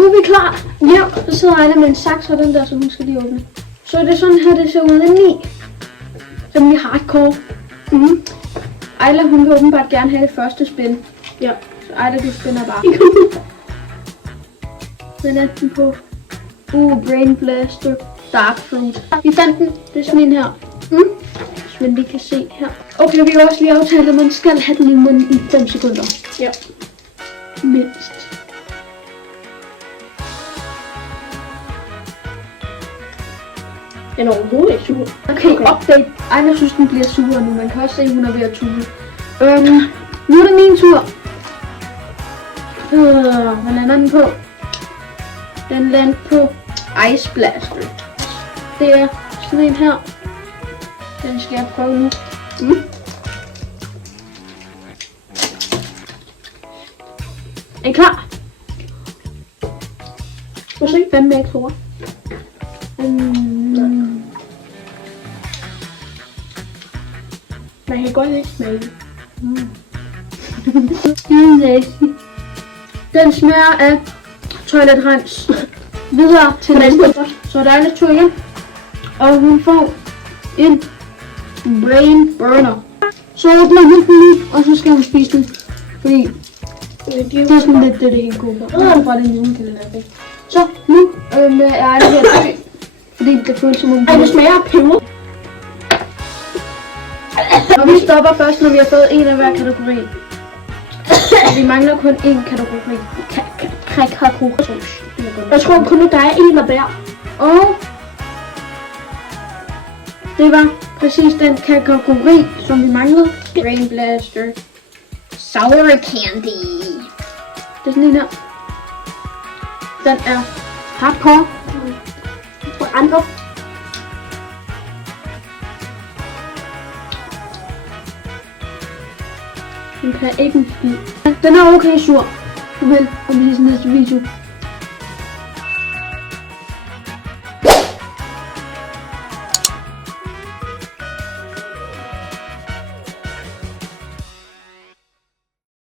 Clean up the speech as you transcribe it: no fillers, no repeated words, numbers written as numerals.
Nu er vi klar. Ja, så sidder Ejla med en saks og den der, som hun skal lige åbne. Så det er sådan her, det ser ud indeni. Som i hardcore. Ejla, hun vil åbenbart gerne have det første spin. Ja. Så Ejla, du spænder bare. Den er den på. Brain Blaster Dark Fruit. Vi fandt den. Det er sådan en her. Men vi kan se her. Okay, vi kan også lige aftale, at man skal have den i munden i 5 sekunder. Ja. Mindst. Den er overhovedet ikke sur. Okay, update. Ejla synes, den bliver sur nu. Man kan også se, at hun er ved at tude. Nu er det min tur. Hvad lander den på? Den lander på Ice Blaster. Det er sådan en her. Den skal jeg prøve nu. Er I klar? Prøv at se. Fandme ikke store. Man kan godt ikke smage. Den smager af toiletrens. Videre til næste. Så er der Ejlas tur igen. Og hun får en brain burner. Så åbner hun den lige, og så skal hun spise den. Fordi det er sådan lidt det hele gode. Jeg tror bare, det er en julekalender. Så nu er Ejla ved at dø. Fordi det føles som om... Det smager af peber. Og vi stopper først, når vi har fået en af hver kategori. Og vi mangler kun én kategori. Jeg tror kun, at der er en af hver. Og det var præcis den kategori, som vi manglede. Brain Blaster. Sour Candy. Det er sådan en her. Den er hardcore. For andre. Den kan ikke en skid. Den er okay sur. Farvel, og vi ses i næste video.